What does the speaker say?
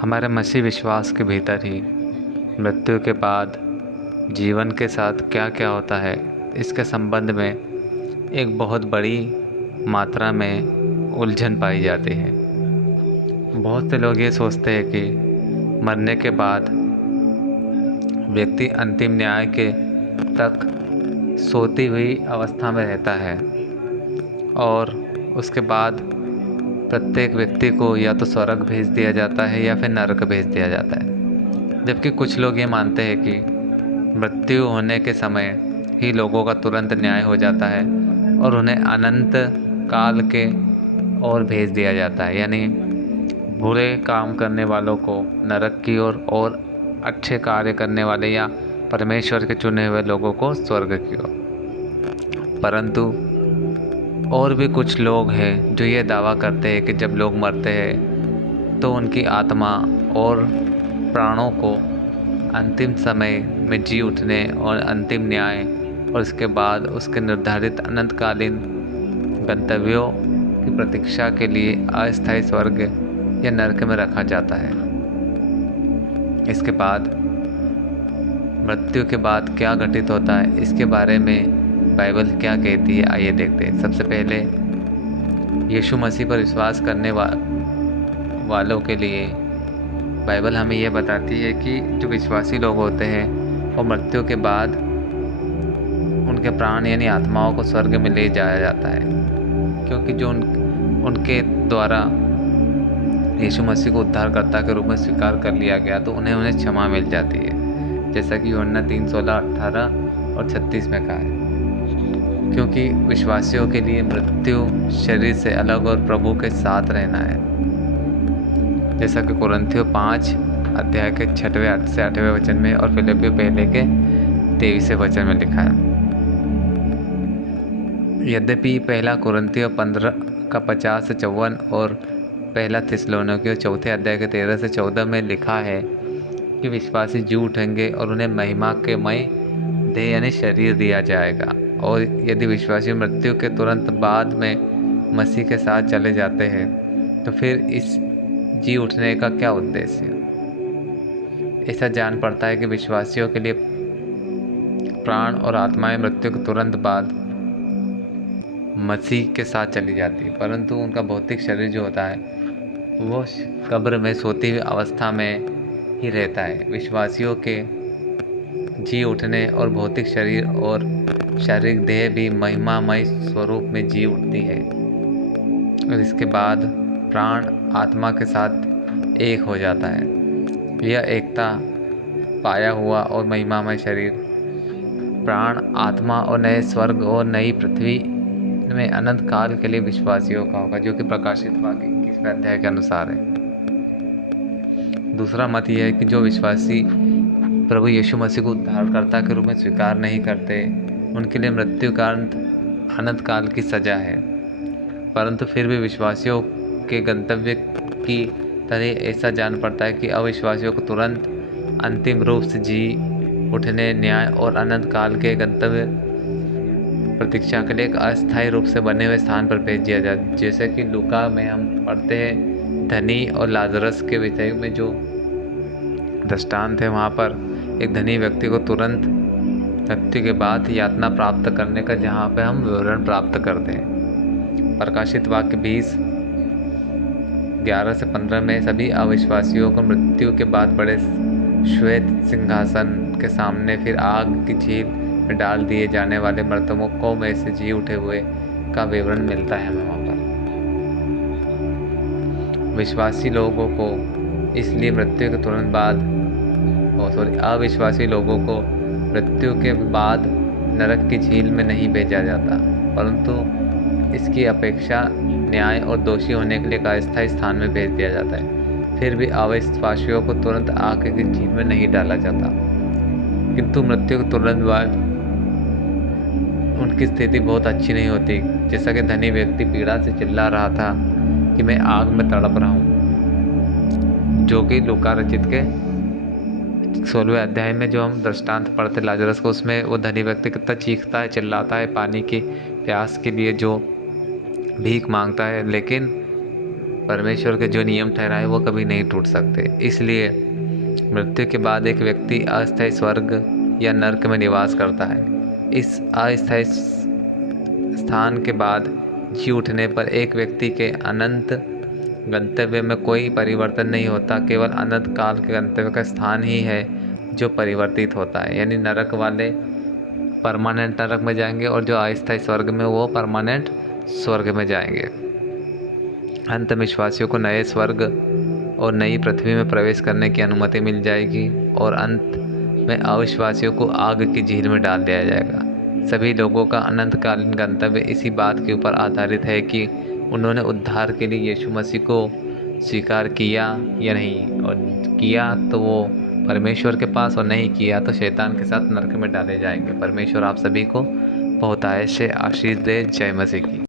हमारे मसीह विश्वास के भीतर ही मृत्यु के बाद जीवन के साथ क्या क्या होता है, इसके संबंध में एक बहुत बड़ी मात्रा में उलझन पाई जाती है। बहुत से लोग ये सोचते हैं कि मरने के बाद व्यक्ति अंतिम न्याय के तक सोती हुई अवस्था में रहता है और उसके बाद प्रत्येक व्यक्ति को या तो स्वर्ग भेज दिया जाता है या फिर नरक भेज दिया जाता है। जबकि कुछ लोग ये मानते हैं कि मृत्यु होने के समय ही लोगों का तुरंत न्याय हो जाता है और उन्हें अनंत काल के ओर भेज दिया जाता है, यानी बुरे काम करने वालों को नरक की ओर और अच्छे कार्य करने वाले या परमेश्वर के चुने हुए लोगों को स्वर्ग की ओर। परंतु और भी कुछ लोग हैं जो ये दावा करते हैं कि जब लोग मरते हैं तो उनकी आत्मा और प्राणों को अंतिम समय में जी उठने और अंतिम न्याय और उसके बाद उसके निर्धारित अनंतकालीन गंतव्यों की प्रतीक्षा के लिए अस्थायी स्वर्ग या नरक में रखा जाता है। इसके बाद मृत्यु के बाद क्या घटित होता है, इसके बारे में बाइबल क्या कहती है, आइए देखते हैं। सबसे पहले यीशु मसीह पर विश्वास करने वालों के लिए बाइबल हमें यह बताती है कि जो विश्वासी लोग होते हैं वो मृत्यु के बाद उनके प्राण यानी आत्माओं को स्वर्ग में ले जाया जाता है, क्योंकि जो उनके द्वारा यीशु मसीह को उद्धारकर्ता के रूप में स्वीकार कर लिया गया तो उन्हें क्षमा मिल जाती है, जैसा कि यूहन्ना 3:16, 18 और 36 में कहा है। क्योंकि विश्वासियों के लिए मृत्यु शरीर से अलग और प्रभु के साथ रहना है, जैसा कि कुरिन्थियों 5 अध्याय के 6वें से 8वें वचन में और फिलिपियों 1 के 23वें वचन में लिखा है। यद्यपि पहला कुरिन्थियों 15 का 50 से 54 और पहला थिस्सलुनीकियों 4 अध्याय के 13 से 14 में लिखा है कि विश्वासी जी उठेंगे और उन्हें महिमा के मय देह यानी शरीर दिया जाएगा। और यदि विश्वासी मृत्यु के तुरंत बाद में मसीह के साथ चले जाते हैं तो फिर इस जी उठने का क्या उद्देश्य? ऐसा जान पड़ता है कि विश्वासियों के लिए प्राण और आत्माएं मृत्यु के तुरंत बाद मसीह के साथ चली जाती है, परंतु उनका भौतिक शरीर जो होता है वो कब्र में सोती हुई अवस्था में ही रहता है। विश्वासियों के जी उठने और भौतिक शरीर और शारीरिक देह भी महिमामय स्वरूप में जी उठती है और इसके बाद प्राण आत्मा के साथ एक हो जाता है। यह एकता पाया हुआ और महिमामय शरीर प्राण आत्मा और नए स्वर्ग और नई पृथ्वी में अनंत काल के लिए विश्वासियों का होगा, जो कि प्रकाशित वाक्य 21वें अध्याय के अनुसार है। दूसरा मत यह है कि जो विश्वासी प्रभु यीशु मसीह को उद्धारकर्ता के रूप में स्वीकार नहीं करते उनके लिए मृत्यु का अनंत काल की सजा है, परंतु फिर भी विश्वासियों के गंतव्य की तरह ऐसा जान पड़ता है कि अविश्वासियों को तुरंत अंतिम रूप से जी उठने, न्याय और अनंत काल के गंतव्य प्रतीक्षा के लिए एक अस्थायी रूप से बने हुए स्थान पर भेज दिया जाए। जैसे कि लूका में हम पढ़ते हैं धनी और लाजरस के विषय में जो दृष्टांत है, वहाँ पर एक धनी व्यक्ति को तुरंत मृत्यु के बाद यातना प्राप्त करने का जहाँ पे हम विवरण प्राप्त करते हैं। प्रकाशित वाक्य 20:11 से 15 में सभी अविश्वासियों को मृत्यु के बाद बड़े श्वेत सिंहासन के सामने फिर आग की झील में डाल दिए जाने वाले मृतकों में से जी उठे हुए का विवरण मिलता है हमें वहाँ पर। विश्वासी लोगों को इसलिए मृत्यु के तुरंत बाद अविश्वासी लोगों को मृत्यु के बाद नरक की झील में नहीं भेजा जाता, परंतु इसकी अपेक्षा न्याय और दोषी होने के लिए एक अस्थायी स्थान में भेज दिया जाता है। फिर भी अविश्वासियों को तुरंत आग की झील में नहीं डाला जाता, किंतु मृत्यु के तुरंत बाद उनकी स्थिति बहुत अच्छी नहीं होती। जैसा कि धनी व्यक्ति पीड़ा से चिल्ला रहा था कि मैं आग में तड़प रहा हूँ, जो कि लूका रचित के 16वें अध्याय में जो हम दृष्टांत पढ़ते लाजरस को, उसमें वो धनी व्यक्ति कितना चीखता है, चिल्लाता है पानी की प्यास के लिए, जो भीख मांगता है, लेकिन परमेश्वर के जो नियम ठहराए वो कभी नहीं टूट सकते। इसलिए मृत्यु के बाद एक व्यक्ति अस्थायी स्वर्ग या नरक में निवास करता है। इस अस्थायी स्थान के बाद जी उठने पर एक व्यक्ति के अनंत गंतव्य में कोई परिवर्तन नहीं होता, केवल अनंत काल के गंतव्य का स्थान ही है जो परिवर्तित होता है। यानी नरक वाले परमानेंट नरक में जाएंगे और जो अस्थायी स्वर्ग में वो परमानेंट स्वर्ग में जाएंगे। अंत में विश्वासियों को नए स्वर्ग और नई पृथ्वी में प्रवेश करने की अनुमति मिल जाएगी और अंत में अविश्वासियों को आग की झील में डाल दिया जाएगा। सभी लोगों का अनंतकालीन गंतव्य इसी बात के ऊपर आधारित है कि उन्होंने उद्धार के लिए यीशु मसीह को स्वीकार किया या नहीं, और किया तो वो परमेश्वर के पास, और नहीं किया तो शैतान के साथ नरक में डाले जाएंगे। परमेश्वर आप सभी को बहुत आयत से आशीष दे। जय मसीह की।